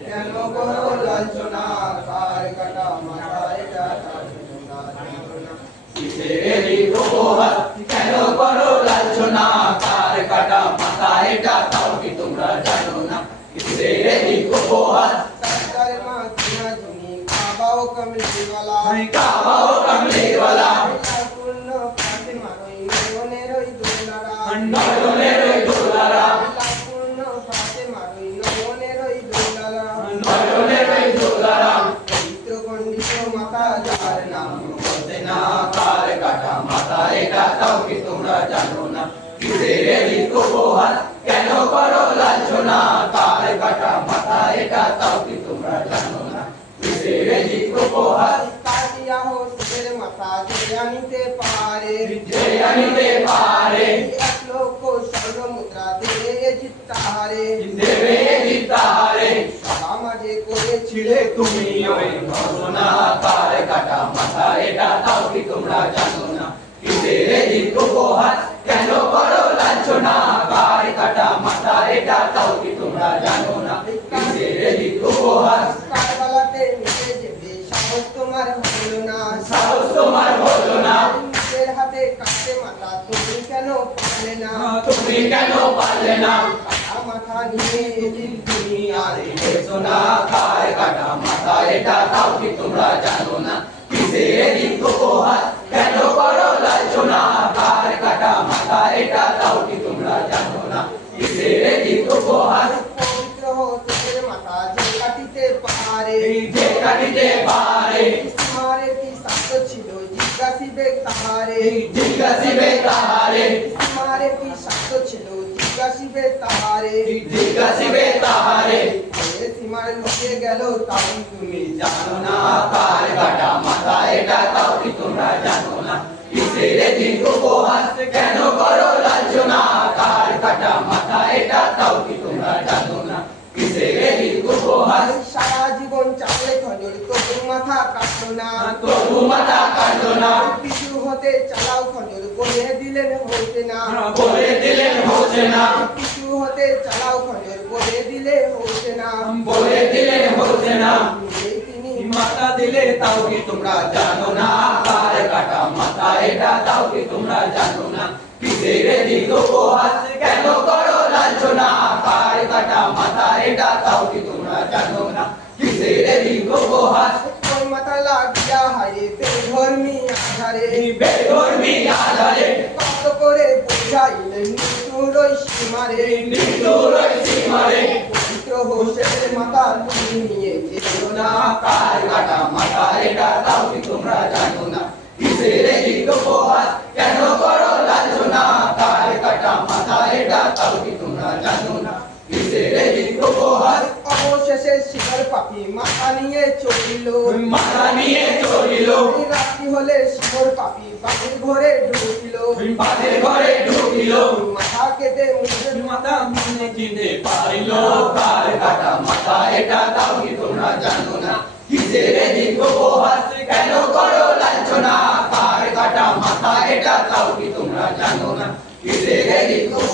কেন করো লাঞ্ছনা কার কাটা মাথা এটা কিসেরি উপহাস কেন করো লাঞ্ছনা কার কাটা মাথা এটা তাও কি তোমরা জানো না কিসেরি উপহাস सरकार मां दुनिया दुनी काबाओ कमली वाला काबाओ कमली वाला पूर्ण पाटे मारोई नयने रोई दुलारा नयने रोई दुलारा पूर्ण पाटे मारोई नयने रोई दुलारा नयने रोई दुलारा पवित्र पंडित माता जार नाम বলতে না কার কাটা মাথা এটা তাও কি তোমরা জানো না কিসেরি উপহাস কেন করো লাঞ্ছনা কার কাটা মাথা এটা তাও কি তোমরা জানো না কিসেরি উপহাস কাটিয়া हो सिर माता जे आनिते पारे যে আনিতে পারে এক লোক সর্ব মুদ্রা দেবে জিতারে দেবে জিতারে সমাজে করে ছিলে তুমি ওই ঘোষণা কার কাটা মাথা এটা তাও কি তোমরা জানো না কিসেরি উপহাস কেন করো লাঞ্ছনা কার কাটা মাথা এটা তাও কি তোমরা জানো না কিসেরি উপহাস কারবালাতে মিশে যেতে সাহস তোমার হলো না সাহস তোমার হলো না নিজের হাতে কাটতে মাথা তুমি কেন পারলে না তুমি কেন পারলে না কাটা মাথা নিয়ে এদিন দুনিয়ারে এসো না কার কাটা মাথা এটা তাও কি তোমরা জানো না কিসেরি উপহাস কেন করো লাঞ্ছনা কার কাটা মাথা এটা তাও কি তোমরা জানো না কিসেরি উপহাস পবিত্র হতে মাথা যে কাটিতে পারে যে কাটিতে পারে মারে কি শাস্ত্র ছিল জিজ্ঞাসিবে তাহারে জিজ্ঞাসিবে তাহারে মারে কি শাস্ত্র ছিল জিজ্ঞাসিবে তাহারে জিজ্ঞাসিবে তাহারে সীমার লুকিয়ে গেল তাও তুমি জানো না কার কাটা মাথা এটা তাও কি তোমরা জানো না কিসেরি উপহাস কেন করো লাঞ্ছনা কার কাটা মাথা এটা তাও কি তোমরা জানো না কিসেরি উপহাস সারা জীবন চালে খঞ্জর তবু মাথা কাটলো না তবু মাথা কাটলো না পিছু হতে চালাও খঞ্জর বলে দিলেন হতে না বলে দিলেন হচ্ছে না পিছু হতে চালাও খঞ্জর বলে দিলে হতে না বলে দিলেন হচ্ছে না এই তিনি মাথা দিলে তাও কি তোমরা জানো না কার কাটা মাথা এটা তাও কি তোমরা জানো না কিসেরি উপহাস কেন করো লাঞ্ছনা কার কাটা মাথা এটা তাও কি তোমরা জানো না কিসেরি উপহাস ওই মাথা লাগিয়া হারে বেধর্মী আধারে বেধর্মী আধারে কত করে বুঝাইলেন মৃত্যুর ওই সীমারে মৃত্যুর ওই সীমারে পবিত্র হোসেনের মাথা তুমি নিয়ে যেও না কার কাটা মাথা এটা তাও কি তোমরা জানো না কিসেরি উপহাস কেন করো লাঞ্ছনা কার কাটা মাথা এটা তাও কি তোমরা জানো না কিসেরি উপহাস অবশেষে শিকার পাপি মাথা নিয়ে চলিল মাথা নিয়ে চলিল রাত্রি হলে শিকর পাপি বাড়ির ঘরে ঢুকিল বাদের ঘরে ঢুকিল মাথা কেটে মুখের মাথা মনে চিনতে পারিল কার কাটা মাথা এটা তাও কি তোমরা জানো না কিসেরি উপহাস কেন করো লাঞ্ছনা কার কাটা মাথা এটা তাও কি তোমরা জানো না কিসেরি উপহাস